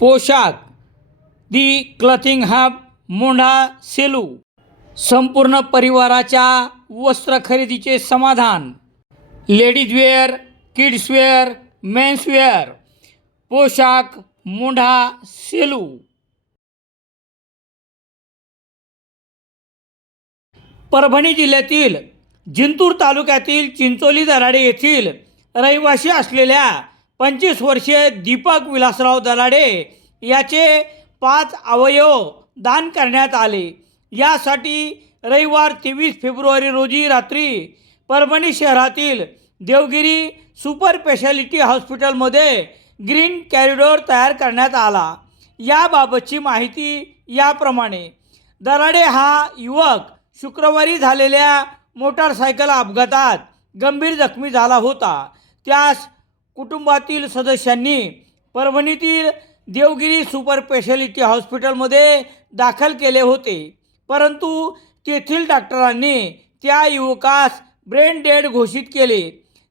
पोशाख. The clothing hub Mondha Selu. संपूर्ण परिवाराच्या वस्त्र खरेदीचे समाधान. लेडीजवेअर किड्सवेअर मेन्सवेअर पोशाख मोंढा सेलू. परभणी जिल्ह्यातील जिंतूर तालुक्यातील चिंचोली दराडे येथील रहिवासी असलेल्या पंचवीस वर्षीय दीपक विलासराव दराडे याचे पाच अवयव दान करण्यात आले. यासाठी रविवार तेवीस फेब्रुवारी रोजी रात्री परभणी शहरातील देवगिरी सुपर स्पेशालिटी हॉस्पिटलमध्ये ग्रीन कॅरिडॉर तयार करण्यात आला. याबाबतची माहिती याप्रमाणे. दराडे हा युवक शुक्रवारी झालेल्या मोटारसायकल अपघातात गंभीर जखमी झाला होता. त्यास कुटुंबातील सदस्यांनी परभणीतील देवगिरी सुपर स्पेशालिटी हॉस्पिटलमध्ये दाखल केले होते. परंतु तेथील डॉक्टरांनी त्या युवकास ब्रेन डेड घोषित केले.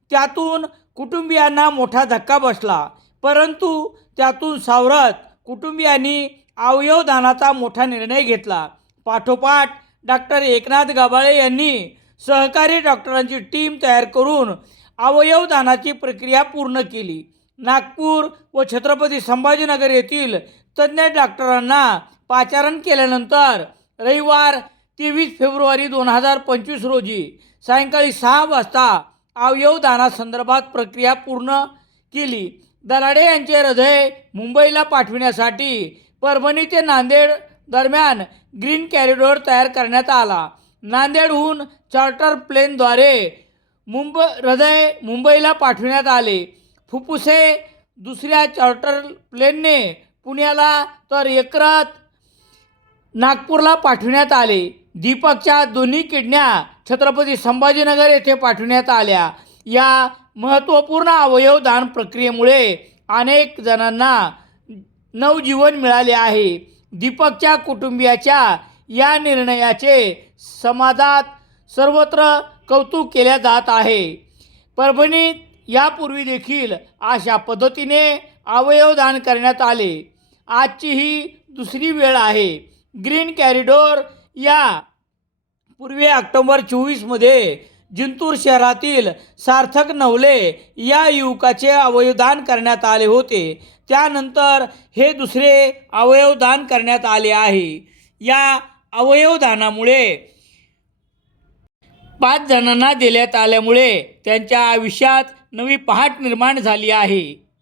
त्यातून कुटुंबियांना मोठा धक्का बसला. परंतु त्यातून सावरत कुटुंबियांनी अवयवदानाचा मोठा निर्णय घेतला. पाठोपाठ डॉक्टर एकनाथ गबाळे यांनी सहकारी डॉक्टरांची टीम तयार करून अवयवदानाची प्रक्रिया पूर्ण केली. नागपूर व छत्रपती संभाजीनगर येथील तज्ज्ञ डॉक्टरांना पाचारण केल्यानंतर रविवार तेवीस फेब्रुवारी दोन हजार पंचवीस रोजी सायंकाळी सहा वाजता अवयवदानासंदर्भात प्रक्रिया पूर्ण केली. दराडे यांचे हृदय मुंबईला पाठविण्यासाठी परभणी ते नांदेड दरम्यान ग्रीन कॅरिडॉर तयार करण्यात आला. नांदेडहून चार्टर प्लेनद्वारे मुंबई हृदय मुंबईला पाठविण्यात आले. फुफ्फुसे दुसऱ्या चार्टर प्लेनने पुण्याला तर एकरात नागपूरला पाठविण्यात आले. दीपकच्या दोन्ही किडण्या छत्रपती संभाजीनगर येथे पाठविण्यात आल्या. या महत्त्वपूर्ण अवयवदान प्रक्रियेमुळे अनेक जणांना नवजीवन मिळाले आहे. दीपकच्या कुटुंबियाच्या या निर्णयाचे समाजात सर्वत्र कौतुक केले जात आहे. परभणीत यापूर्वी देखील अशा पद्धतीने अवयवदान करण्यात आले. आजची ही दुसरी वेळ आहे. ग्रीन कॅरिडोर या पूर्वी ऑक्टोबर चोवीसमध्ये जिंतूर शहरातील सार्थक नवले या युवकाचे अवयवदान करण्यात आले होते. त्यानंतर हे दुसरे अवयवदान करण्यात आले आहे. या अवयवदानामुळे पाच जणांना देण्यात आल्यामुळे त्यांच्या आयुष्यात नवी पहाट निर्माण झाली आहे.